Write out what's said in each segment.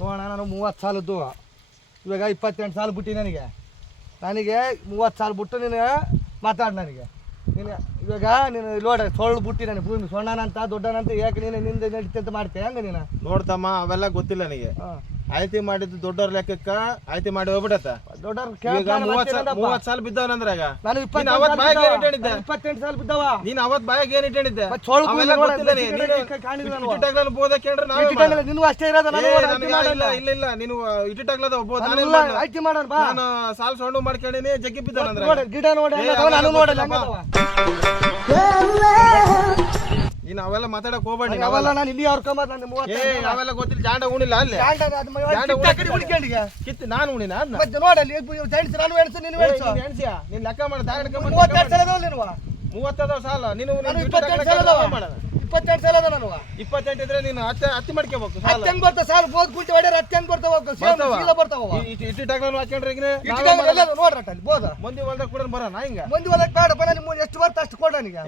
ನೋಡೋಣ ನಾನು 30 ಸಾಲದ್ದು ಇವಾಗ 28 ಸಾಲ ಬಿಟ್ಟು ನನಗೆ 30 ಸಾಲ ಬಿಟ್ಟು ನೀನು ಮಾತಾಡು ನನಗೆ ನೀನು ಇವಾಗ ನೀನು ನೋಡ ಸೊಳ್ಳು ಬಿಟ್ಟು ನನಗೆ ಭೂಮಿ ಸೊಣ್ಣನಂತ ದೊಡ್ಡನಂತ ಯಾಕೆ ನೀನು ನಿಂದ ನಡೀತಿ ಅಂತ ಮಾಡ್ತೀಯ ಹಂಗ ನೀನು ನೋಡ್ತಮ್ಮ ಅವೆಲ್ಲ ಗೊತ್ತಿಲ್ಲ ನನಗೆ ಆಯ್ತಿ ಮಾಡಿದ್ದು ದೊಡ್ಡವ್ರ ಲೆಕ್ಕಕ್ಕ ಆಯ್ತಿ ಮಾಡಿ ಹೋಗ್ಬಿಡತ್ತ ದೊಡ್ಡವ್ರ 30 ಸಾಲ ಬಿದ್ದವನಂದ್ರಾಗ ನಾನು 28 ಸಾಲ ಬಿದ್ದವ ನೀನ್ ಅವತ್ ಬಾಯಾಗ ಏನ್ ಇಟ್ಟಿದ್ದೆ ನೀನು ಅಷ್ಟೇ ಇರೋದ ಇಲ್ಲ ನೀನು ಇಟ್ಟಿಟ್ಟಾಗ್ಲದ ಆಯ್ಕೆ ಮಾಡೋಣ ಬಾ ನಾನು ಸಾಲ ಸೊಂಡು ಮಾಡ್ಕೊಂಡೇನಿ ಜಗ್ಗಿ ಬಿದ್ದವನಂದ್ರ ಗಿಡ ನೋಡಿ ನಾನು ನೋಡಲ್ಲ ನೀನ್ ಅವೆಲ್ಲ ಮಾತಾಡಕ್ ಹೋಗ್ಬೇಡಿ ಅವೆಲ್ಲ ನಾನು ಇಲ್ಲಿ ಅವ್ರ ಅವೆಲ್ಲ ಗೊತ್ತಿಲ್ಲ ಜಾಂಡ ಉಣಿಲ್ಲ ಅಲ್ಲಿ ಕಿತ್ತು ನಾನು ಉಣಿನ ನೋಡಲ್ಲಿ ನಾನು ಎಣ್ಸು ನೀನು ಎಣ್ಸಿಯ ನೀನ್ ಲೆಕ್ಕ ಮಾಡ 30 ಸಾಲ ನೀನು 28 ಸಾಲ ಅದಾವ 28 ಸಾಲ ಅದ ನಾನು 28 ಇದ್ರೆ ನೀನು ಹತ್ತಿ ಮಾಡ್ಕೋಬೇಕು ಹತ್ತಿ ಹೆಂಗ್ ಬರ್ತಾವ ಸಾಲ ಬೋದ್ ಕುಂಟಿ ಹೊಡ್ಯಾರ ಹತ್ತಿ ಹೆಂಗ್ ಬರ್ತಾವ ಇಟ್ಟಿಟ್ಟಾಗ್ಲೂ ಹಾಕೊಂಡ್ರೆ ನೋಡ್ರಟ ಅಲ್ಲಿ ಬೋದ ಮಂದಿ ಹೊಲ್ದಾಗ ಕೂಡ ಬರೋಣ ಹಿಂಗ ಮಂದಿ ಹೊಲಕ್ ಬೇಡ ಬನ್ನ ನಿಮ್ಗೆ ಎಷ್ಟು ಬರ್ತ ಅಷ್ಟು ಕೊಡ ನನಗೆ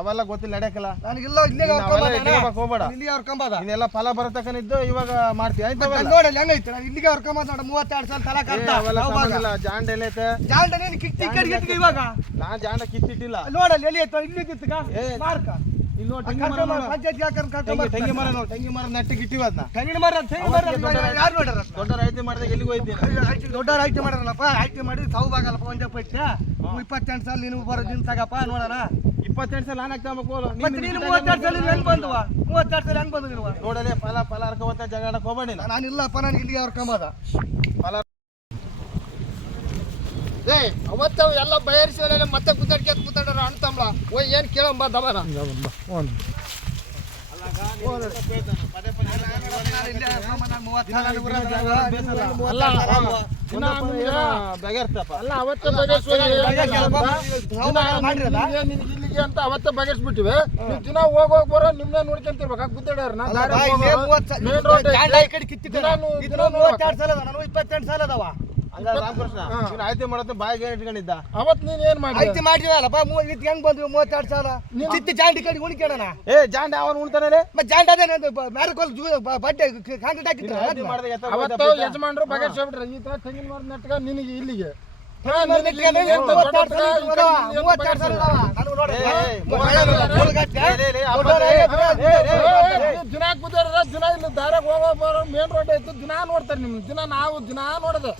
ಅವೆಲ್ಲ ಗೊತ್ತಿಲ್ಲ ನಡೆಯಕಲ್ಲ ನನಗಿಲ್ಲ ಇಲ್ಲೇ ಹೋಗ್ಬೇಡ ಇಲ್ಲಿ ಅವ್ರ ಕಂಬದ ಇನ್ನೆಲ್ಲ ಫಲ ಬರತಕ್ಕನಿದ್ದು ಇವಾಗ ಮಾಡ್ತೀವಿ ಆಯ್ತು ನೋಡಲ್ಲ ಹೆಂಗೈತೆ ನಾನು ಇಲ್ಲಿಗೆ ಅವ್ರ ಕಂಬದ ನೋಡ 32 ಸಾಲ ತಲಾ ಅವೆಲ್ಲ ಜಾಂಡ ಎಲ್ಲೈತೆ ಜಾಂಡ ನೀನು ಕಿಟ್ಟಿ ಇವಾಗ ನಾ ಜಾಂಡ ಕಿತ್ತಿಟ್ಟಿಲ್ಲ ನೋಡಲ್ಲ ಎಲ್ಲಿ ಐತ ಇಲ್ಲಿ ಇದ್ದಿತ್ತಗ ಮಾರ್ಕ ಇಲ್ಲಿ ನೋಡಿ ತೆಂಗಿ ಮರ ನೋಡಿ ತೆಂಗಿ ಮರ ನೆಟ್ಟಿಗೆ ಇಟ್ಟಿವಿ ಅದನ್ನ ತೆಂಗಿನ ಮರ ಯಾರು ನೋಡ್ಯಾರ ದೊಡ್ಡ ರೈತ ಮಾಡಿದಾಗ ಎಲ್ಲಿಗೆ ಹೋಯ್ತೀನಿ ದೊಡ್ಡ ಆಯ್ಕೆ ಮಾಡ್ರಲ್ಲಪ್ಪ ಆಯ್ಕೆ ಮಾಡಿ ಸಾವು ಬಾಗಲ್ಲಪ್ಪ ಒಂದೇ ಪೈತೆ 28 ಸಾಲ ನೀನು ಬರೋದಿನ ತಗಪ್ಪ ನೋಡೋಣ 28 ಸಾಲ ನಾನು ಹಾಕ್ತಾಬೇಕು ಮತ್ತೆ ನೀನು 32 ಸಾಲ ಹೆಂಗ್ ಬಂದವ 32 ಸಾಲ ಹೆಂಗ್ ಬಂದು ನೀವು ನೋಡಲೇ ಫಲ ಹರ್ಕೋತ ಜಗಾಡಕ್ ಹೋಗ್ಬೇಡಿ ನಾನಿಲ್ಲಪ್ಪ ನನಗೆ ಇಲ್ಲಿಗೆ ಅವ್ರ ಕಂಬದ ಫಲ ಅವತ್ತ ಎಲ್ಲ ಬಯರ್ಸಿದ್ರೆ ಮತ್ತೆ ಕೂತಾಡ್ರ ಅಣ್ತಂಬ್ಳ ಓಯ್ ಏನ್ ಕೇಳಂಬ ದಬನ ಇಲ್ಲಿಗೆ ಅಂತ ಅವತ್ತ ಬಗೆಸ್ಬಿಟ್ಟಿವೆ ದಿನ ಹೋಗೋಗ್ ಬರೋ ನಿಮ್ನ ನೋಡ್ಕೊಂತಿರ್ಬೇಕಾ ಗುದ್ದಾಡ್ಯಾರ 28 ಸಾಲ ಅದಾವ ರಾಮಕೃಷ್ಣ ಆಯ್ತಿ ಮಾಡತ್ತ ಬಾಯಿಗೆ ಇಟ್ಕೊಂಡಿದ್ದ ಅವತ್ ನೀನ್ ಏನ್ ಮಾಡಿ ಆಯ್ತಿ ಮಾಡಿವಲ್ಲಪ್ಪ ಹೆಂಗ್ ಬಂದ್ವಿ 32 ಸಾಲ ಚಿತ್ತಿ ಜಾಂಡಿ ಕಡೆ ಉಣಿಕೋಣ ಜಾಂಡ ಅವನು ಉಣ್ತಾನೆ ಮತ್ತೆ ಜಾಂಡ ಅದೇ ಮ್ಯಾರಕೋಲ್ ಬಡ್ಡೆ ಕಾಂಟ್ರಾಕ್ಟ್ ಹಾಕಿದ್ರು ಅವತ್ತು ಯಜಮಾನ್ರು ಬಗೆಸ್ಬಿಟ್ರೆ ಈ ತರ ತೆಂಗಿನ ಮರದ ನೆಟ್ಗ ನಿನಗೆ ಇಲ್ಲಿಗೆ ದಿನ ಕುದಿರ ದಿನ ಇಲ್ಲಿ ದಾರಾಗ ಹೋಗೋ ಬರೋ ಮೇನ್ ರೋಡ್ ಐತಿ ದಿನ ನೋಡ್ತಾರೆ ನಿಮ್ ದಿನ ನೋಡೋದು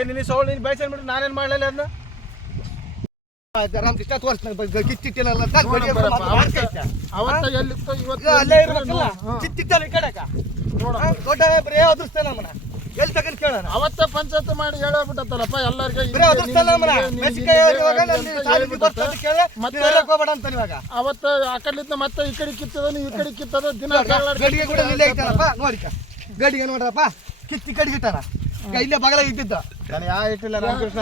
ನಿನ್ನ ಸೌಳು ನೀನು ಬೆಳೆಸ್ಬಿಟ್ಟು ನಾನೇನ್ ಮಾಡಲಿಲ್ಲ ಅದನ್ನ ರಾಮಕೃಷ್ಣ ತೋರಿಸ್ತಾನೆ ಕಿತ್ತಿಟ್ಟಿಲ್ಲ ಅವತ್ತ ಎಲ್ಲಿತ್ತು ಇವತ್ತು ಅಲ್ಲೇ ಇರ್ಬೇಕಲ್ಲ ಚಿತ್ತಿಟ್ಟಲ್ಲ ಈ ಕಡೆಕ ದೊಡ್ಡ ಬರೇ ಅದ್ರಸ್ತಾನ ನಮ್ಮನ ಎಲ್ಲಿ ತಗೊಂಡ್ ಕೇಳೋಣ ಅವತ್ತ ಪಂಚಾಯತ್ ಮಾಡಿ ಹೇಳಬಿಟ್ಟತ್ತಲ್ಲಪ್ಪ ಎಲ್ಲರಿಗೆ ಬರೇ ಅದ್ರಸ್ತಾನ ನಮ್ಮನ ಮೆಸಿಕಾಯಿ ಇವಾಗ ಸಾಲಿಗೆ ಬರ್ತದೆ ಕೇಳಿ ಮತ್ತೆ ಹೇಳಕ್ ಹೋಗ್ಬೇಡ ಅಂತ ಇವಾಗ ಅವತ್ತ ಆ ಕಡೆಲಿಂದ ಮತ್ತೆ ಈ ಕಡೆ ಕಿತ್ತದ ನೀವು ಈ ಕಡೆ ಕಿತ್ತದ ದಿನ ಗಡಿಗೆ ಕೂಡ ನಿಲ್ಲೇ ಐತಲ್ಲಪ್ಪ ನೋಡಿಕ ಗಡಿಗೆ ನೋಡ್ರಪ್ಪ ಕಿತ್ತಿ ಕಡಿಗೆ ಇಟ್ಟಾರ ಇಲ್ಲೇ ಬಗಲ ಇದ್ದಿದ್ದ ನಾನು ಯಾ ಇಟ್ಟಿಲ್ಲ ರಾಮಕೃಷ್ಣ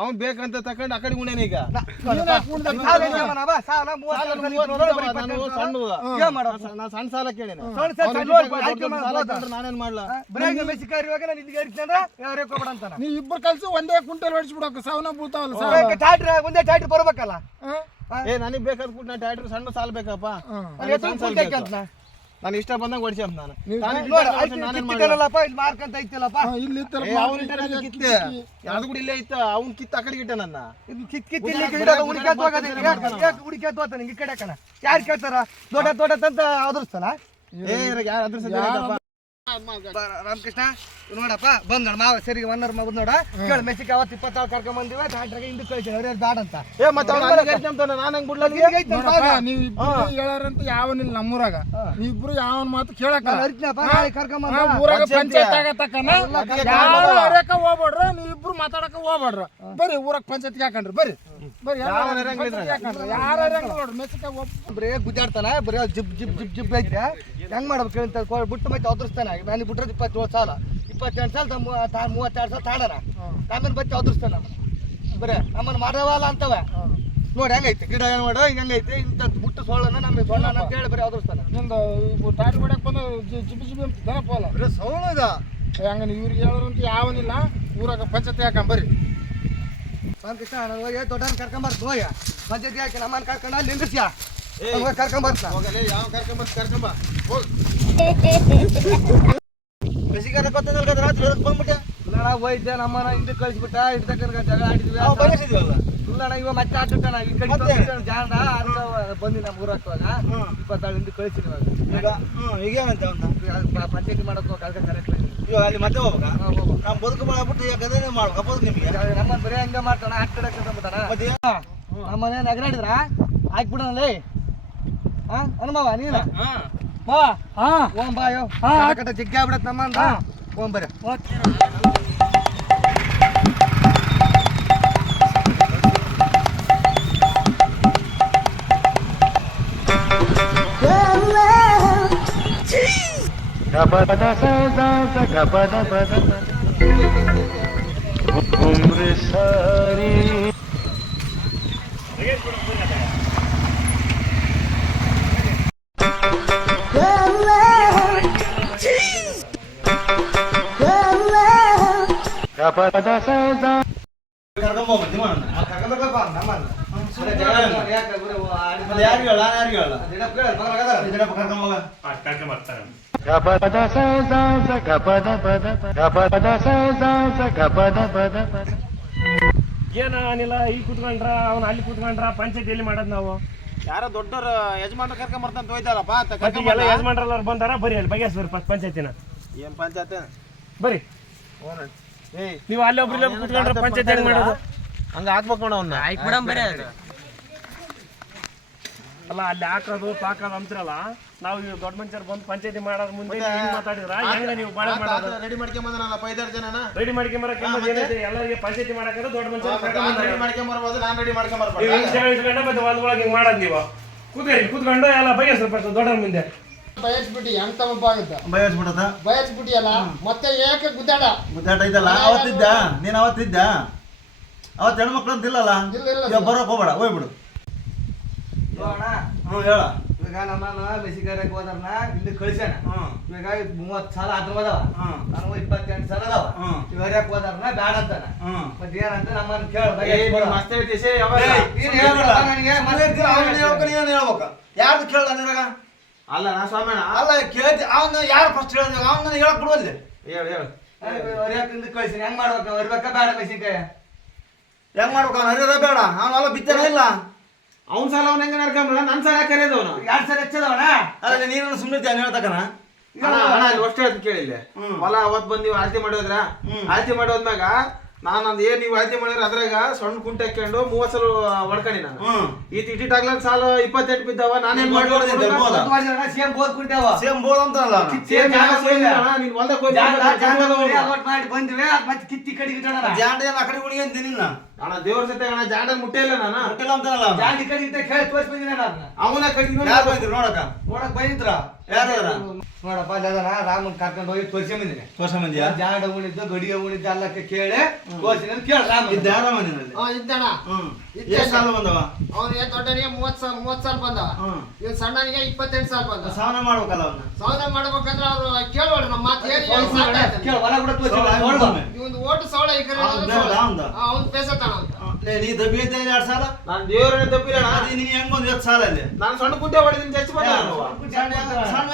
ಅವ್ನ್ ಬೇಕಂತ ತಕೊಂಡ್ ಆ ಕಡೆ ಉಣೇನ ಈಗ ಸಣ್ಣ ಸಾಲ ಕೇಳಿ ನಾನೇನ್ ಮಾಡ್ಲಾ ನೀ ಇಬ್ಬರು ಕಲ್ಸಿ ಒಂದೇ ಕುಂಟಲ್ ಹೊಡಿಸ್ಬಿಡಕ ಸಾವನ ಬೂತಾವಲ್ಲ ಒಂದೇ ಟ್ಯಾಟ್ರಿ ಬರ್ಬೇಕಲ್ಲ ನನಗ್ ಬೇಕಾದ್ ನಾ ಟ್ಯಾಟ್ರಿ ಸಣ್ಣ ಸಾಲ ಬೇಕಪ್ಪ ನಾನು ಇಷ್ಟ ಬಂದಾಗ ಹೊಡಿಸಿ ಅಂತ ಅದು ಕೂಡ ಇಲ್ಲೇ ಇತ್ತ ಅವ್ನ್ ಕಿತ್ತ ಆ ಕಡೆ ಗಿಟ್ಟ ನನ್ನ ಈ ಕಡೆ ಕಣ ಯಾರು ಕೇಳ್ತಾರ ದೊಡ್ಡ ತಂತ ಅದ್ರಸ್ತಾನ ಯಾರು ಅದ್ರ ರಾಮಕೃಷ್ಣ ನೋಡಪ್ಪ ಬಂದ್ ನೋಡ ಮಾವ ಸರಿ ಒನ್ನರ್ ಬಂದ್ ನೋಡ ಕೇಳ ಮೆಸಿಕ್ ಅವತ್ತು 26 ಕರ್ಕೊಂಡ್ ಬಂದಿವ ಟ್ರಾಕ್ಟರ್ಗೆ ಹಿಂದಕ್ಕೆ ಕಳಿಸಿನ ಅವ್ರು ಬ್ಯಾಡ ಅಂತ ನಾನು ಹಂಗ್ ಬಿಡ್ಲ ನೀವು ಇಬ್ರು ಹೇಳಾರಂತ ಯಾವನಿಲ್ಲ ನಮ್ಮೂರಾಗ ನೀವಿಬ್ರು ಯಾವನ್ ಮಾತು ಕೇಳಕ ಕರ್ಕೊಂಡ್ ಊರಾಗ ಪಂಚಾಯತ್ ಆಗತಕ್ಕನ ಯಾರು ಹೋಗ್ಬೇಡ್ರ ನೀವಿಬ್ರು ಮಾತಾಡಕ ಹೋಗ್ಬೇಡ್ರ ಬರ್ರಿ ಊರಾಗ ಪಂಚಾಯತ್ ಹಾಕಂಡ್ರಿ ಬರ್ರಿ ಬರೇ ಗುದ್ದಾಡ್ತಾನ ಬರೀ ಜಿಬ್ ಜಿಬ್ ಜಿಬ್ ಜಿಬ್ ಐತೆ ಹೆಂಗ್ ಮಾಡ್ಬೇಕು ಅಂತ ಬಿಟ್ಟು ಮತ್ತೆ ಅದ್ರಸ್ತಾನ ನಾನು ಬಿಟ್ರೆ 27 ಸಾಲ 28 ಸಾಲ 32 ಸಾಲ ತಾಡಣ ಆಮೇಲೆ ಮತ್ತೆ ಅದ್ರಸ್ತಾನ ಬರೇ ನಮ್ಮನ್ನ ಮಾಡವಲ್ಲ ಅಂತವ ನೋಡಿ ಹೆಂಗೈತಿ ಗಿಡ ನೋಡ ಹೆಂಗೈತಿ ಇಂಥ ಬಿಟ್ಟು ಸೊಳ್ಳನ ನಮಗೆ ಸೊಳ್ಳ ಅಂತ ಹೇಳಿ ಬರೀ ಅದ್ರಸ್ತಾನ ನಿಂದು ಟಾಟಿ ಹೊಡಕ್ ಬಂದು ಜಿಬಿ ಜಿಬಿ ಅಂತ ದನಪಲ್ಲ ಬರೀ ಸೌಳದ ಹಂಗ ಇವ್ರಿಗೆ ಹೇಳೋರಂತ ಯಾವನಿಲ್ಲ ಊರಾಗ ಪಂಚಾಯತ್ ಹಾಕಂಬರ್ರಿ ರಾಮಕೃಷ್ಣ ನಾನು ಹೋಗಿ ದೊಡ್ಡವ್ರನ್ನ ಕರ್ಕೊಂಬರ್ತೀನಿ ಹೋಗಿ ಪಂಚಾಯತಿ ಹಾಕಿ ನಮ್ಮನ್ನ ಕರ್ಕೊಂಡು ಅಲ್ಲಿ ನಿಂದಿಸ್ಯಾ ಕರ್ಕೊಂಬರ್ತೀನಿ ಹೋಗಲೇ ಯಾವ ಕರ್ಕೊಂಬ ಹೋಗ್ ಬೇಸಿಗೆ ಗೊತ್ತಂದ್ರೆ ರಾತ್ರಿ ಬಂದ್ಬಿಟ್ಟೆ ಇಲ್ಲ ಹೋಯ್ದೆ ನಮ್ಮನ್ನ ಹಿಂದೆ ಕಳಿಸ್ಬಿಟ್ಟ ಇರ್ತಕ್ಕ ಜಗಳ ಆಡಿದ್ವಿ ನಾವು ಬಗೆಸಿದ್ವಲ್ಲ ಇಲ್ಲ ಇವ ಮತ್ತೆ ಆಡ್ಬಿಟ್ಟಾನ ಈ ಕಡೆ ಜಾಂಡ ಅದಕ್ಕೆ ಬಂದು ನಮ್ಮ ಊರಾಗ 27 ಹಿಂದೆ ಕಳಿಸಿದ್ವಿ ಈಗ ಏನಂತ ಪಂಚಾಯತಿ ಮಾಡೋದು ಕಳ್ಕ ಕರೆಕ್ಟ್ ಇವಾಗ ಅಲ್ಲಿ ಮತ್ತೆ ಹೋಗ್ಬೇಕಾ ನಾವು ಬದುಕು ಮಾಡ್ಬಿಟ್ಟು ಯಾಕಂದ್ರೆ ಮಾಡ್ಬೇಕು ಬದುಕು ನಿಮಗೆ ನಮ್ಮನ್ನ ಬರೀ ಹಂಗೆ ಮಾಡ್ತಾನ ಹಾಕ್ಬಿಡಕ್ಬಿಟ್ಟಾನ ಮತ್ತೆ ನಮ್ಮನೆ ನಗರಾಡಿದ್ರ ಹಾಕ್ಬಿಡೋಣಲೇ ಹನುಮವ ನೀನ ಬಾ ಓಂ ಬಾ ಯೋ ಕಟ್ಟ ಜಿಗ್ಗಿ ಆಗ್ಬಿಡತ್ ನಮ್ಮಂದ ಓಂ ಬರ್ರಿ उम्र सारी ಏನ ಅನಿಲ್ಲ ಇಲ್ಲಿ ಕೂತ್ಕೊಂಡ್ರ ಅವ್ನು ಅಲ್ಲಿ ಕೂತ್ಕೊಂಡ್ರ ಪಂಚಾಯತಿಯಲ್ಲಿ ಮಾಡೋದು ನಾವು ಯಾರೋ ದೊಡ್ಡವ್ರ ಯಜಮಾನ ಕರ್ಕೊಂಡ್ ಬರ್ತಾನೆ ಹೋಯ್ತಾರಪ್ಪ ಎಲ್ಲ ಯಜಮಾನ್ರಲ್ಲ ಬಂದಾರ ಬರೀ ಅಲ್ಲಿ ಬಗೆಹರಿಸ್ಬರ್ರಿ ಪಂಚಾಯತಿನ ಏನ್ ಪಂಚಾಯತ್ ಬರ್ರಿ ನೀವು ಅಲ್ಲಿ ಒಬ್ರು ಕೂತ್ಕೊಂಡ್ರ ಪಂಚಾಯತಿ ಹೆಂಗ್ ಮಾಡೋದು ಹಂಗ ಹಾಕ್ಬೇಕು ನೋಡ ಅವ್ನ ಅಲ್ಲ ಅಲ್ಲಿ ಹಾಕೋದು ಪಾಕೋದು ಅಂತಿರಲ್ಲ ನಾವು ಇವ್ ದೊಡ್ಡ ಮನುಷ್ಯರು ಬಂದು ಪಂಚಾಯತಿ ಮಾಡೋದ್ ಮುಂದೆ ಹಿಂಗ್ ಮಾತಾಡಿದ್ರ ಹೆಂಗ ನೀವು ಬಾಳ ಮಾಡೋದು ರೆಡಿ ಮಾಡ್ಕೊಂಡ್ ಬಂದನಲ್ಲ 5-6 ಜನನ ರೆಡಿ ಮಾಡ್ಕೊಂಬರಕ್ಕೆ ಏನೈತೆ ಎಲ್ಲರಿಗೆ ಪಂಚಾಯತಿ ಮಾಡಕ್ಕೆ ದೊಡ್ಡ ಮನುಷ್ಯರು ರೆಡಿ ಮಾಡ್ಕೊಂಡ್ ಬರ್ಬೋದು ನಾನು ರೆಡಿ ಮಾಡ್ಕೊಂಡ್ ಬರ್ಬೋದು ಮತ್ತೆ ಹೊಲದೊಳಗೆ ಹಿಂಗ್ ಮಾಡೋದು ನೀವು ಕೂತ್ಕೊಂಡು ಎಲ್ಲ ಬಗೆಹರಿಸ್ಬೇಕು ದೊಡ್ಡ ಮುಂದೆ ಬಯಸ್ಬಿಟ್ಟು ಎಂತ ಒಬ್ಬ ಆಗುತ್ತೆ ಬಯಸ್ಬಿಡದ ಬಯಸ್ಬಿಟ್ಟಿಯಲ್ಲ ಮತ್ತೆ ಏಕೆ ಗುದ್ದಾಡ ಗುದ್ದಾಟ ಐತಲ್ಲ ಅವತ್ತಿದ್ದ ನೀನ್ ಅವತ್ತಿದ್ದ ಅವತ್ತು ಹೆಣ್ಮಕ್ಳು ಅಂತ ಇಲ್ಲಲ್ಲ ಇಲ್ಲ ಬರೋಕ್ ಹೋಗ್ಬೇಡ ಹೋಗ್ಬಿಡು ಹೇಳ ಇವಾಗ ನಮ್ಮನ್ನ ಬೇಸಿಗೆಗೆ ಹೋದ್ರನ ಹಿಂದೆ ಕಳಿಸ್ಯಾನ ಇವಾಗ 30 ಸಾಲ ಆದ್ರ ಅದಾವ ನಾನು 28 ಸಾಲ ಅದಾವ ಇವಾಗ ಯಾಕೆ ಹೋದ್ರನ ಬ್ಯಾಡ ಅಂತಾನ ಮತ್ತೆ ಏನಂತ ನಮ್ಮನ್ನ ಹೇಳ್ಬೇಕ ಯಾರ್ದು ಕೇಳ ನಿನಗ ಅಲ್ಲ ನಾ ಸ್ವಾಮಿ ಅಲ್ಲ ಕೇಳ್ತಿ ಅವನ್ನ ಯಾರು ಫಸ್ಟ್ ಹೇಳಿದ ಅವ್ನ ಹೇಳಕ್ ಬಿಡುವಲ್ಲಿ ಹಿಂದೆ ಕಳಿಸಿನ ಹೆಂಗ್ ಮಾಡ್ಬೇಕ ಬರ್ಬೇಕಾ ಬೇಡ ಬೇಸಿಗೆ ಹೆಂಗ್ ಮಾಡ್ಬೇಕು ಅವ್ನು ಹರಿಯೋದ ಬೇಡ ಅವನೆಲ್ಲ ಬಿತ್ತನೇ ಇಲ್ಲ ಅವ್ನ ಸಾಲ ಅವ್ನ ಹೆಂಗ ನಡ್ಕೊಂಬಿಲ್ಲ ನನ್ನ ಸಾಲ ಕರೆಯೋದು ಅವನು 2 ಸಲ ಹೆಚ್ಚದವಣ ಅಲ್ಲ ನೀನು ಸುಮ್ಮನೆ ಹೇಳ್ತಕ್ಕನ ಅಷ್ಟು ಹೇಳ್ತ ಕೇಳಿಲ್ಲ ಹೊಲ ಅವತ್ ಬಂದು ಆರತಿ ಮಾಡೋದ್ರ ಆರತಿ ಮಾಡೋದ್ಮ್ಯಾಗ ನಾನೊಂದು ಏನ್ ನೀವು ಆರತಿ ಮಾಡಿದ್ರೆ ಅದ್ರಾಗ ಸಣ್ಣ ಕುಂಟೆ ಹಾಕೊಂಡು 30 ಸಲ ಹೊಡ್ಕೊಂಡಿ ನಾನು ಇಟ್ಟಿಟ್ ಆಗ್ಲಾಕ ಸಾಲ 28 ಬಿದ್ದಾವ ನಾನೇನ್ ಸೇಮ್ ಬೋದ್ ಕುಂಟಾವ ಸೇಮ್ ಬೋದ್ ಅಂತಲ್ಲ ನೀನ್ ಮಾಡಿ ಬಂದ್ವಿ ಮತ್ತೆ ಕಿತ್ತಿ ಕಡೆಗೆ ಜಾಂಡ ಏನ್ ಆ ಕಡೆ ಗುಣಿಗೆ ಅಂತ ನಿನ್ನ ಅಣ್ಣ ದೇವ್ರ ಸತ್ಯ ಅಣ್ಣ ಜಾಂಡ ಮುಟ್ಟೆ ಇಲ್ಲ ನಾನು ಮುಟ್ಟಿಲ್ಲ ಅಂತಾನಲ್ಲ ಜಾಂಡಿ ಕಡೆಗೆ ಕೇಳಿ ತೋರಿಸಿ ಬಂದಿನ ಅವನ ಕಡೆ ನೋಡಕ ನೋಡಕ್ ಬಂದಿದ್ರ ಯಾರ ನೋಡಪ್ಪ ಅಲ್ಲದನ ರಾಮನ್ ಕರ್ಕೊಂಡು ಹೋಗಿ ತೋರಿಸಿ ಬಂದಿನಿ ತೋರ್ಸ ಮಂದಿಯ ಜಾಂಡ ಉಣಿದ್ದು ಗಡಿಗೆ ಉಣಿದ್ದು ಎಲ್ಲಕ್ಕೆ ಕೇಳಿ ತೋರಿಸಿ ಕೇಳ ರಾಮ ಇದ್ದ ಯಾರ ಮನೆಯಲ್ಲಿ ಇದ್ದಣ ಎಷ್ಟು ಸಾಲ ಬಂದವ ಅವ್ನಿಗೆ ದೊಡ್ಡನಿಗೆ 30 ಸಾಲ ಬಂದವ ಇವ್ ಸಣ್ಣನಿಗೆ 28 ಸಾಲ ಬಂದವ ಸಾವನ ಮಾಡ್ಬೇಕಲ್ಲ ಅವನ್ನ ಸಾವನ ಮಾಡ್ಬೇಕಂದ್ರೆ ಅವ್ರು ಕೇಳೋಳ್ರಿ ನಮ್ಮ ಮಾತು ಕೇಳ ಹೊಲ ಕೂಡ ತೋರಿಸಿ ಇವಂದು ಓಟು ಸೌಳ ಈ ಕಡೆ ಅವ್ನು ಪೇಸತಾನ ನೀ ದಬ್ಬಿ ಐತೆ 2 ಸಾಲ ನಾನು ದೇವರನ್ನ ದಬ್ಬಿಲ್ಲ ನೀ ಹೆಂಗ್ ಬಂದ್ 8 ಸಾಲ ಅಲ್ಲಿ ನಾನು ಸಣ್ಣ ಕುಂಟೆ ಹೊಡೆದಿನಿ ಹೆಚ್ಚು ಬಂದ ಸಣ್ಣ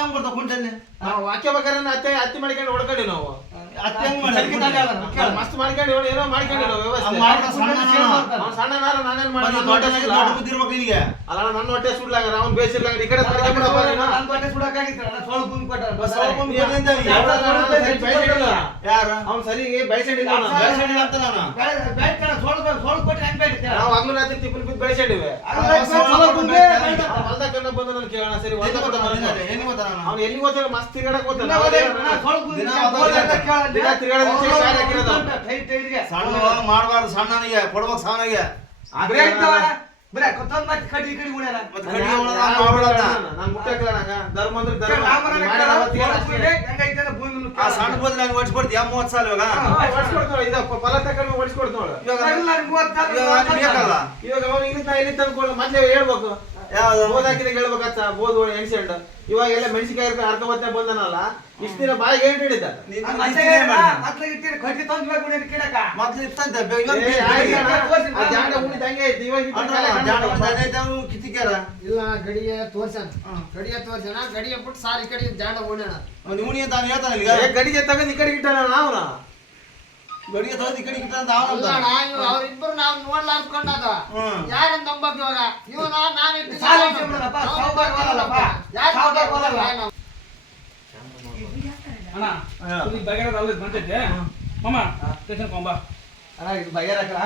ಹೆಂಗ್ ಬರ್ತಾವ ಕುಂಟೆಲ್ಲಿ ನಾವು ವಾಕ್ಯ ಬೇಕಾದ್ರೆ ಅತ್ತಿ ಮಾಡ್ಕೊಂಡು ಹೊಡ್ಕೊಂಡಿ ನಾವು ಅತ್ತಿ ಹೆಂಗ್ ಮಾಡಿ ಮಸ್ತ್ ಮಾಡ್ಕೊಂಡು ಏನೋ ಮಾಡ್ಕೊಂಡು ನಾವು ವ್ಯವಸ್ಥೆ ಸಣ್ಣ ನಾನೇನ್ ಮಾಡಿ ದೊಡ್ಡ ಬುದ್ಧಿ ಇರ್ಬೇಕು ನಿನಗೆ ಅಲ್ಲ ನನ್ನ ಹೊಟ್ಟೆ ಸುಡ್ಲಾಗ ಅವ್ನು ಬೇಸಿರ್ಲಾಗ ಈ ಕಡೆ ನನ್ನ ಹೊಟ್ಟೆ ಸುಡಕ್ಕಾಗಿತ್ತು ಸೋಳು ಭೂಮಿ ಕೊಟ್ಟ ಯಾರ ಅವ್ನು ಸರಿ ಬಯಸಂಡಿಲ್ಲ ಅಂತ ನಾನು ನಾವು ಹಗ್ಲು ರಾತ್ರಿ ತಿಪ್ಪಲ್ ಬಿದ್ದು ಬೆಳೆಸಿದ್ದೇವೆ ಹೊಲ್ದಕ್ಕನ್ನ ಬಂದು ನಾನು ಕೇಳೋಣ ಸರಿ ಅವ್ನು ಎಲ್ಲಿ ಹೋಗ್ತಾನೆ ಮಸ್ತ್ ತಿರ್ಗಾಡಕ್ ಹೋಗ್ತಾನೆ ಸಣ್ಣ ಮಾಡಬಾರ್ದು ಸಣ್ಣನಿಗೆ ಕೊಡ್ಬೇಕು ಸಾವನಿಗೆ ಸಣ್ಣ ಬಂದು ನಾನು ಹೊಡ್ಸ್ಕೊಡ್ತೀಯ 30 ಸಾಲ ಫಲ ತಗೊಂಡು ಹೊಡ್ಸ್ಕೊಡ್ತು ನೋಡು ಇವಾಗ ಬೇಕಲ್ಲ ಇವಾಗ ಅವ್ನು ಇಲ್ಲಿ ತಂದ್ಕೊಳ್ಳ ಮೊದ್ಲೇ ಹೇಳ್ಬೇಕು ಯಾವ್ದು ಬೋದ್ ಹಾಕಿದಾಗ ಹೇಳ್ಬೇಕತ್ತ ಬೋದ್ ಎಣಿಸ್ಕೊಂಡು ಇವಾಗ ಎಲ್ಲ ಮೆಣಸಿನಕಾಯಿ ಹರ್ಕೊಂಬತ್ತೆ ಬಂದನಲ್ಲ ಇಷ್ಟ ದಿನ ಬಾಯಿಗೆ ಏನ್ ಹಿಡಿದ ಮೊದ್ಲು ಇತ್ತಂತೆ ಉಳಿದ ಹಂಗೆ ಐತಿ ಇವಾಗ ಕಿತ್ತಿಕ್ಯಾರ ಇಲ್ಲ ಗಡಿಗೆ ತೋರ್ಸಣ ಗಡಿಗೆ ಬಿಟ್ಟು ಸಾರಿ ಕಡೆ ಜಾಂಡ ಓಣ್ಯಾಣ ಉಣಿ ಅಂತ ಅವ್ನು ಹೇಳ್ತಾನೆ ಈಗ ಗಡಿಗೆ ತಗೊಂಡ್ ಈ ಕಡೆ ಇಟ್ಟಾನ ನಾವು ಗಡಿಗೆ ತಗೊಂಡು ಈ ಕಡೆ ಇಟ್ಟ ಅಂತ ಅವ್ರಿಬ್ರು ನಾವ್ ನೋಡ್ಲಾರ್ಕೊಂಡದ ಯಾರನ್ನ ನಂಬಕ್ ಇವಾಗ ಇವನ ನಾನು ಸಾಲ ಇಟ್ಕೊಂಡ್ಬಿಡೋಣಪ್ಪ, ಸಾವ್ಕಾರ ಹೋಗಲ್ಲಪ್ಪ, ಸಾವ್ಕಾರ ಹೋಗಲ್ಲ. ಅಣ್ಣ ಇಲ್ಲಿ ಬಗೆರದ ಅಲ್ಲ ಬಂತೈತೆ ಮಾಮ ಸ್ಟೇಷನ್ ಕೊಂಬ ಅಣ್ಣ ಇದು ಬಗೆಹರಕಣ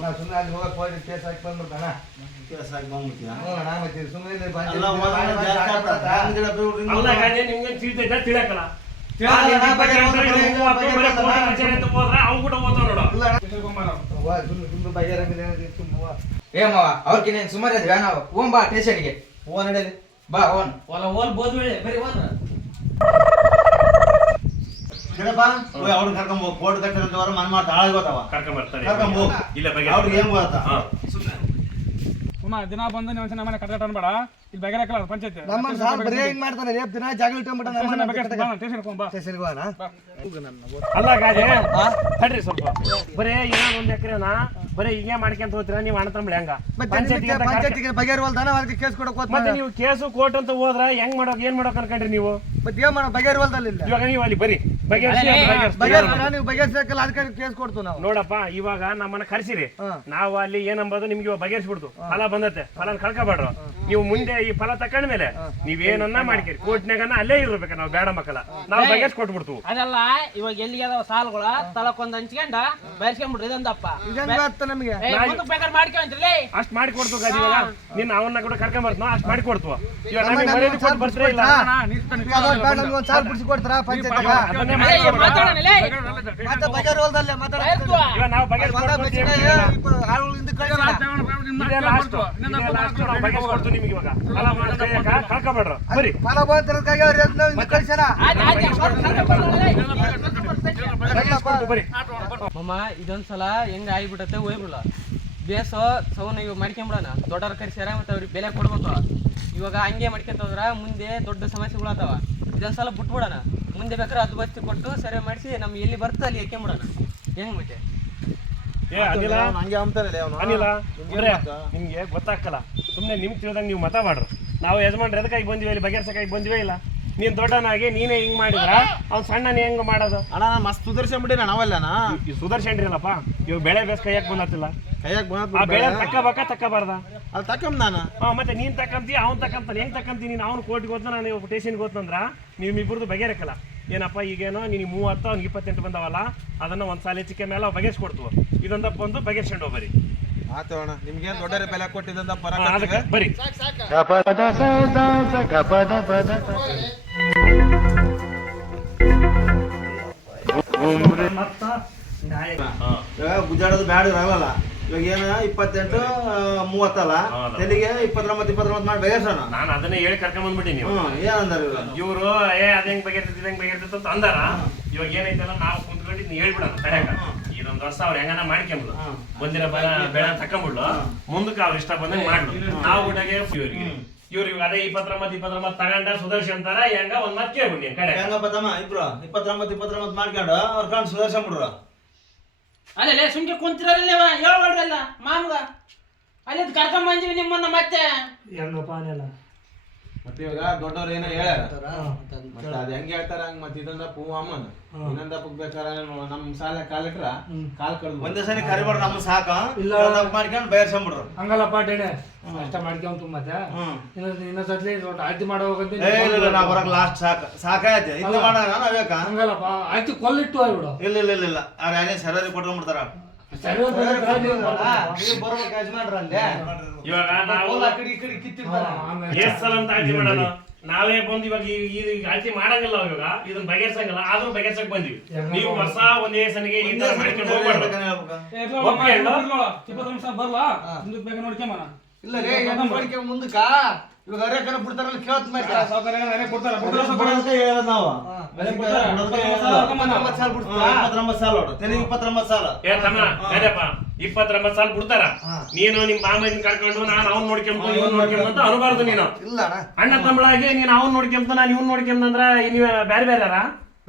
ನಾವು ಸುಮ್ಮನೆ ಅಲ್ಲಿ ಹೋಗಕ್ಕೆ ಹೋಗಿ ಕೇಸ್ ಹಾಕಿ ಬಂದ್ಬಿಡ್ತಾನ ಅಣ್ಣ ಮತ್ತೆ ಸುಮ್ಮನೆ ಅಲ್ಲ ಗಾಡಿ ನಿಮ್ಗೆ ತಿಳಿತೈತೆ ತಿಳಕಲ್ಲ ಏ ಮಾವ ಅವ್ರಿಗೆ ನೀನ್ ಸುಮಾರು ಇದ್ವಿ ನಾವು ಓಂ ಬಾ ಸ್ಟೇಷನ್ಗೆ ಓನ್ ನಡೆಯಲಿ ಬಾ ಓನ್ ಓಲ್ ಬೋದ್ವೇಳೆ ಬರೀ ಹೋದ್ರ ಅವ್ರನ್ನ ಕರ್ಕೊಂಡ್ ಹೋಗಿ ಕೋರ್ಟ್ ಕಟ್ಟಿದಂತವ್ರ ಮನ್ ಮಾತು ಹಾಳು ಗೊತ್ತವ ಕರ್ಕೊಂಡ್ ಬರ್ತಾರೆ ಕರ್ಕೊಂಡ್ ಹೋಗಿ ಇಲ್ಲ ಬಗ್ಗೆ ಅವ್ರಿಗೆ ಏನ್ ಗೊತ್ತಾ ಸುಮ್ಮ ದಿನ ಬಂದು ನೀವು ಒಂದ್ಸಲ ಮನೆ ಕಟ್ಟ ಅನ್ಬೇಡ ಇಲ್ಲಿ ಬಗೆ ಹಾಕಲ್ಲ ಪಂಚಾಯತ್ ನಮ್ಮ ಸಾರ್ ಬರೀ ಹಿಂಗ್ ಮಾಡ್ತಾನೆ ರೇಪ್ ದಿನ ಜಾಗ ಸ್ಟೇಷನ್ ಕೊಂಬ ಸ್ಟೇಷನ್ಗೆ ಹೋಗೋಣ ಅಲ್ಲ ಗಾಡಿ ತಡ್ರಿ ಸ್ವಲ್ಪ ಬರೇ ಏನೋ ಒಂದ್ ಎಕರೆನ ಬರೀ ಹಿಂಗೆ ಮಾಡ್ಕೊಂತ ಹೋಗ್ತೀರಾ ನೀವು ಅಣ್ಣ ತಮ್ಮ ಹೆಂಗ ಪಂಚಾಯತಿಗೆ ಬಗೆಹರಿವಲ್ದಾನ ಅವ್ರಿಗೆ ಕೇಸ್ ಕೊಡಕ್ ಮತ್ತೆ ಹೋಗ್ತಾನೆ ನೀವು ಕೇಸು ಕೋರ್ಟ್ ಅಂತ ಹೋದ್ರ ಹೆಂಗ್ ಮಾಡೋಕ್ ಏನ್ ಮಾಡೋಕ್ ಅನ್ಕೊಂಡ್ರಿ ನೀವು ಮತ್ತೆ ಏನ್ ಮಾಡೋ ಬಗೆಹರಿವಲ್ದಲ್ಲ ಇಲ್ಲ ಇವಾಗ ನೀವು ಅಲ್ಲಿ ಬರೀ ಬಗೆಹರಿಸ್ತಾರ ನೀವು ಬಗೆಹರಿಸಬೇಕಲ್ಲ ಅದಕ್ಕೆ ಕೇಸ್ ಕೊಡ್ತು ನಾವು ನೋಡಪ್ಪ ಇವಾಗ ನಮ್ಮನ್ನ ಕರ್ಸಿರಿ ನಾವು ಅಲ್ಲಿ ಏನಂಬೋದು ನಿಮ್ಗೆ ಇವಾಗ ಬಗೆಹರಿಸ್ಬಿಡ್ತು ಫಲ ಬಂದತ್ತೆ ಫಲ ಕಳ್ಕೊಬೇಡ್ರು ನೀವು ಮುಂದೆ ಈ ಫಲ ತಕೊಂಡ್ಮೇಲೆ ನೀವೇನನ್ನ ಮಾಡ್ಕೇರಿ ಕೋರ್ಟ್ನಾಗನ ಅಲ್ಲೇ ಇರ್ಬೇಕ ನಾವು ಬೇಡ ಮಕ್ಕಳ ನಾವು ಬಗೆಹರಿಸಿ ಕೊಟ್ಬಿಡ್ತು ಅದಲ್ಲ ಇವಾಗ ಎಲ್ಲಿಗೆ ಅದಾವ ಸಾಲುಗಳ ತಲಕೊಂದ್ ಹಂಚ್ಕೊಂಡ ಬಯಸ್ಕೊಂಡ್ಬಿಡ್ರಿ ಇದೊಂದಪ್ಪ ನಮಗೆ ಬೇಕಾದ್ರೆ ಮಾಡ್ಕೊಂತೀರಿ ಅಷ್ಟ್ ಮಾಡಿ ಕೊಡ್ತು ಗಾಡಿ ಇವಾಗ ನಿನ್ನ ಅವನ್ನ ಕೂಡ ಕರ್ಕೊಂಡ್ ಬರ್ತು ಅಷ್ಟ್ ಮಾಡಿ ಕೊಡ್ತು ಇವಾಗ ನಮಗೆ ಮರ್ಯಾದೆ ಕೊಟ್ಟು ಬರ್ತೀರಾ ಇಲ್ಲ ಒಂದ್ ಸಾಲ ಬಿಡಿಸಿ ಕೊಡ್ತಾರ ಪಂಚಾಯತ್ ಅದನ್ನೇ ಮಾಡಿ ಕೊಡ್ಬೇಕು. ಮತ್ತೆ ಬಗೆಹರಿವಲ್ದಲ್ಲೇ ಮಾತಾಡ ಇವಾಗ ನಾವು ಬಗೆಹರಿಸಿ ಕೊಡ್ತು ನಿಮ್ಗೆ ಇವಾಗ ಫಲ ಕಳ್ಕೊಬೇಡ್ರು ಬರೀ ಫಲ ಬಂತರಕ್ಕಾಗಿ ಅವ್ರು ಕಳ್ಸ್ಯಾರ ಬರೀ ಮಮ್ಮ ಇದೊಂದ್ಸಲ ಹೆಂಗ ಆಗ್ಬಿಟ್ಟತೆ ಹೋಗ್ಬಿಡಲ್ಲ ಬೇಸೋ ಸೌನ ಇವಾಗ ಮಾಡ್ಕೊಂಬಿಡೋಣ ದೊಡ್ಡವ್ರ ಕರ್ಸ್ಯಾರ ಮತ್ತೆ ಅವ್ರಿಗೆ ಬೆಲೆ ಕೊಡ್ಬೇಕು ಇವಾಗ ಹಂಗೆ ಮಾಡ್ಕೊಂತ ಹೋದ್ರ ಮುಂದೆ ದೊಡ್ಡ ಸಮಸ್ಯೆಗಳು ಅದಾವ ಇದೊಂದ್ಸಲ ಬಿಟ್ಬಿಡೋಣ ಮುಂದೆ ಬೇಕಾದ್ರೆ ಅದು ಬಸ್ತಿ ಕೊಟ್ಟು ಸರಿ ಮಾಡಿಸಿ ನಮ್ಗೆ ಎಲ್ಲಿ ಬರ್ತದೆ ಅಲ್ಲಿ ಹಾಕ್ಕೊಂಬಿಡೋಣ ಹೆಂಗ್ ಮತ್ತೆ ಏ ಅನಿಲ ಹಂಗೆ ಅಂತಾನೆ ಅನಿಲ ಇವ್ರೆ ನಿಮ್ಗೆ ಗೊತ್ತಾಗ್ತಲ್ಲ ಸುಮ್ನೆ ನಿಮ್ಗೆ ತಿಳಿದಂಗೆ ನೀವು ಮತ ಮಾಡ್ರು ನಾವು ಯಜಮಾನ್ರು ಎದಕ್ಕಾಗಿ ಬಂದಿವಿ ಇಲ್ಲಿ ಬಗೆಹರ್ಸಕ್ಕಾಗಿ ಬಂದಿವೇ ಇಲ್ಲ ನೀನ್ ದೊಡ್ಡನಾಗಿ ನೀನೇ ಹಿಂಗ್ ಮಾಡಿದ್ರ ಅವ್ನು ಸಣ್ಣ ನೀ ಹೆಂಗ್ ಮಾಡೋದು ಅಣ್ಣ ನಾನು ಮಸ್ತ್ ಸುಧಾರಿಸ್ಬಿಟ್ಟಿನ ನಾವಲ್ಲನ ಸುದರ್ಶನ್ರಿಲ್ಲಪ್ಪ ಇವಾಗ ಬೆಳೆ ಬೇಸ್ ಕೈಯಾಕ್ ಬಂದತ್ತಿಲ್ಲ ಕೈಯಾಗ ಆ ಬೆಳೆ ತಕ್ಕಬಾರ್ದ ಅಲ್ಲಿ ತಕ್ಕಂಬ ನಾನು ಮತ್ತೆ ನೀನ್ ತಕ್ಕಂತಿ ಅವ್ನು ತಕ್ಕಂತಾನೆ ಹೆಂಗ್ ತಕ್ಕಂತಿ ನೀನು ಅವ್ನು ಕೋರ್ಟ್ಗೆ ಹೋದ್ನ ನಾನು ಸ್ಟೇಷನ್ಗೆ ಹೋದ್ನಂದ್ರ ನೀವು ಇಬ್ಬರದು ಬಗೆಹರಕಲ್ಲ ಏನಪ್ಪ ಈಗೇನೋ ನೀನು 30 ಅವ್ನಿಗೆ 28 ಬಂದವಲ್ಲ ಅದನ್ನ ಒಂದ್ ಸಾಲ ಹೆಚ್ಚಿಕೆ ಮೇಲೆ ಅವ್ ಬಗೆಹರಿಸ್ಕೊಡ್ತು ಇದೊಂದಪ್ಪ ಒಂದು ಬಗೆಹರಿಸ್ಕೊಂಡು ಹೋಗ್ಬರಿ ಆತು ಅಣ್ಣ ನಿಮ್ಗೇನು ದೊಡ್ಡ ಬೆಲೆ ಕೊಟ್ಟಿದ್ದಂತ ಅದಕ್ಕೆ ಬರೀ ಗುಜಾಡೋದು ಬ್ಯಾಡ ಆಗಲ್ಲ ಇವಾಗ ಏನ 28 30 ಅಲ್ಲ ತೆಲಿಗೆ 29 ಮಾಡಿ ಬಗೆಹರ್ಸೋಣ ನಾನು ಅದನ್ನೇ ಹೇಳಿ ಕರ್ಕೊಂಡ್ ಬಂದ್ಬಿಟ್ಟಿ ನೀವು ಏನಂದಾರ ಇವ್ರು ಅದ್ ಹೆಂಗ್ ಬಗೆಹರ್ತಿತ್ತು ಅಂತ ಅಂದಾರ ಇವಾಗ ಏನೈತಲ್ಲ ನಾವು ಕುಂತ್ಕೊಂಡು ನೀ ಹೇಳ್ಬಿಡೋಣ ಕಡೆಗ ಇದೊಂದ್ ವರ್ಷ ಅವ್ರು ಹೆಂಗನ ಮಾಡ್ಕೊಂಬಿಡು ಬಂದಿರೋ ಬೆಳೆ ತಕೊಂಬಿಡ್ಲು ಮುಂದಕ್ಕೆ ಅವ್ರು ಇಷ್ಟ ಬಂದಂಗೆ ಮಾಡ್ಲು ನಾವು ಊಟಗೆ ಇವ್ರಿಗೆ ಅದೇ 29 ತಗೊಂಡ ಸುದರ್ಶನ್ ಅಂತಾರ ಹೆಂಗ ಒಂದ್ ಮತ್ ಕೇಳ್ಬಿಡಿ ಕಡೆ ಹೆಂಗಪ್ಪ ತಮ್ಮ ಇಬ್ರು 29 ಮಾಡ್ಕೊಂಡು ಅವ್ರ ಕಂಡು ಸುಧಾರಿಸ್ಬಿಡ್ರು ಅಲ್ಲೇ ಸುಮ್ಕೆ ಕುಂತಿರಲ್ಲ ಹೇಳ್ಬೇಡ್ರಲ್ಲ ಮಾಮಗ ಅಲ್ಲಿ ಕರ್ಕೊಂಡ್ ಬಂದಿವಿ ನಿಮ್ಮನ್ನ ಮತ್ತೆ ಮತ್ತೆ ಇವಾಗ ದೊಡ್ಡವ್ರು ಏನೋ ಹೇಳ್ಯಾರ ಮತ್ತೆ ಅದ್ ಹೆಂಗ್ ಹೇಳ್ತಾರ ಹಂಗ ಮತ್ತೆ ಇದೊಂದಪ್ಪ ಅಮ್ಮನ ಇನ್ನೊಂದಪ್ಪ ಬೇಕಾರೆ ನಮ್ ಸಾಲ ಕಾಲಿಟ್ರ ಕಾಲ್ ಕಡ್ದು ಒಂದೇ ಸಲ ಕರಿಬಾರ್ದು ನಮ್ಮ ಸಾಕ ಮಾಡ್ಕೊಂಡು ಬಯರ್ಸ್ಕೊಂಡ್ಬಿಡ್ರು ಹಂಗಲ್ಲಪ್ಪ ಡೇಡೆ ಅಷ್ಟ ಮಾಡ್ಕೊಂತ ಮತ್ತೆ ಇನ್ನೊಂದ್ಸತ್ಲಿ ಆಯ್ತಿ ಮಾಡೋ ನಾವ್ ಬರಕ್ ಲಾಸ್ಟ್ ಸಾಕಾಯ್ತು ಇನ್ನು ಮಾಡೋಣ ನಾವೇಕ ಹಂಗಲ್ಲಪ್ಪ ಆಯ್ತು ಕೊಲ್ಲಿಟ್ಟು ಹೋಗ್ಬಿಡು ಇಲ್ಲ ಅವ್ರ ಯಾರೇ ಸರದಿ ಕೊಟ್ಕೊಂಡ್ಬಿಡ್ತಾರ ಬರ್ಬೇಕು ಯಜಮಾನ್ರಲ್ಲಿ ಇವಾಗ ನಾವು ಎಷ್ಟ್ ಸಲ ಅಂತ ಆಯ್ತಿ ಮಾಡೋಣ ನಾವೇ ಬಂದು ಇವಾಗ ಈಗ ಆಯ್ತಿ ಮಾಡಂಗಿಲ್ಲ ಇವಾಗ ಇದನ್ನ ಬಗೆಹರ್ಸಂಗಿಲ್ಲ ಆದ್ರೂ ಬಗೆಹರ್ಸಕ್ ಬಂದಿವಿ ನೀವು ವರ್ಷ ಒಂದೇ ಸನಿಗೆ ಈ ತರ ಮಾಡ್ಕೊಂಡು ಹೋಗ್ಬಾರ್ದು ಬರ್ಲಾ ಮುಂದಕ್ಕೆ ಬೇಗ ನೋಡ್ಕೊಂಬನ ಇಲ್ಲ ರೇ ನೋಡ್ಕೆ ಮುಂದಕ್ಕ ಇವಾಗ ಅರೇಕನ ಬಿಡ್ತಾರಲ್ಲ ಕೇಳತ್ ಮಾಡಿ ನಾವು 29 ಸಾಲ ಬಿಡ್ತಾರ 29 ಸಾಲ ತೆಲಿಗೆ 29 ಸಾಲ ಏ ತಮ್ಮ 20-30 ಸಾಲ ಬಿಡ್ತಾರ. ನೀನು ನಿಮ್ ಮಾಮನ್ ಕರ್ಕೊಂಡು ನಾನು ಅವ್ನ್ ನೋಡ್ಕೊಂಬ ಇವ್ನ್ ನೋಡ್ಕೊಂಬ ಅಂತ ಅನ್ಬಾರ್ದು ನೀನು. ಇಲ್ಲ ಅಣ್ಣ ತಮ್ಮಳಾಗಿ ನೀನ್ ಅವ್ನ್ ನೋಡ್ಕೊಂಬ ನಾನು ಇವ್ನ್ ನೋಡ್ಕೊಂಬಂದ್ರ ನೀವ್ ಬೇರೆ ಬೇರೆ ಯಾರ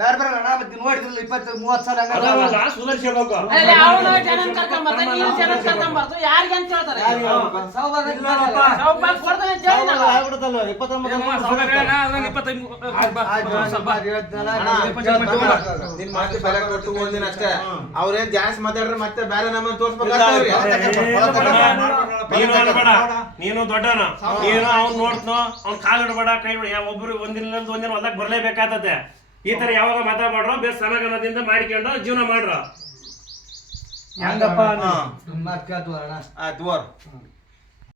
ಬೇರೆ ಬೇರೆ ಅಣ್ಣ ಮತ್ತೆ ನೋಡಿದ್ರಲ್ಲ 20-30 ಸಾಲ ಸುಧಾರಿಸಬೇಕು. ಅವನು ಜನ ಕರ್ಕೊಂಬರ್ತ ನೀವು ಜನ ಕರ್ಕೊಂಬರ್ತು ಯಾರಿಗೆ ಅಂತ ಹೇಳ್ತಾರೆ ಸಾವ್ಕಾರ್ ಕೊಡ್ತಾನೆ ಅಂತ ಹೇಳಿ ನಾವು. ಆಗ್ಬಿಡುತ್ತಲ್ಲ 29 ನಿನ್ ಮಾತು ಬೆಲೆ ಕೊಟ್ಟು ಒಂದಿನ ಅಷ್ಟೇ. ಅವ್ರೇನ್ ಜಾಸ್ತಿ ಮಾತಾಡ್ರೆ ಮತ್ತೆ ಬೇರೆ ನಮ್ಮನ್ನ ತೋರ್ಸ್ಬೇಕು. ನೀನು ಅನ್ಬೇಡ, ನೀನು ದೊಡ್ಡನ, ನೀನು ಅವ್ನ್ ನೋಡ್ತನೋ ಅವ್ನ್ ಕಾಲ್ ಇಡ್ಬೇಡ, ಕೈ ಒಬ್ರು ಒಂದಿನ ಹೊಲ್ದಾಗ ಬರ್ಲೇಬೇಕಾಗ್ತದೆ. ಈ ತರ ಯಾವಾಗ ಮಾತಾಡ್ಬಾಡ್ರೋ, ಬೇಸ್ ಸಮಾಧಾನದಿಂದ ಮಾಡ್ಕೊಂಡು ಜೀವನ ಮಾಡ್ರ. ಹೆಂಗಪ್ಪ ಮಾತು ಕೇಳ್ತು ಅಣ್ಣ. ಆಯ್ತು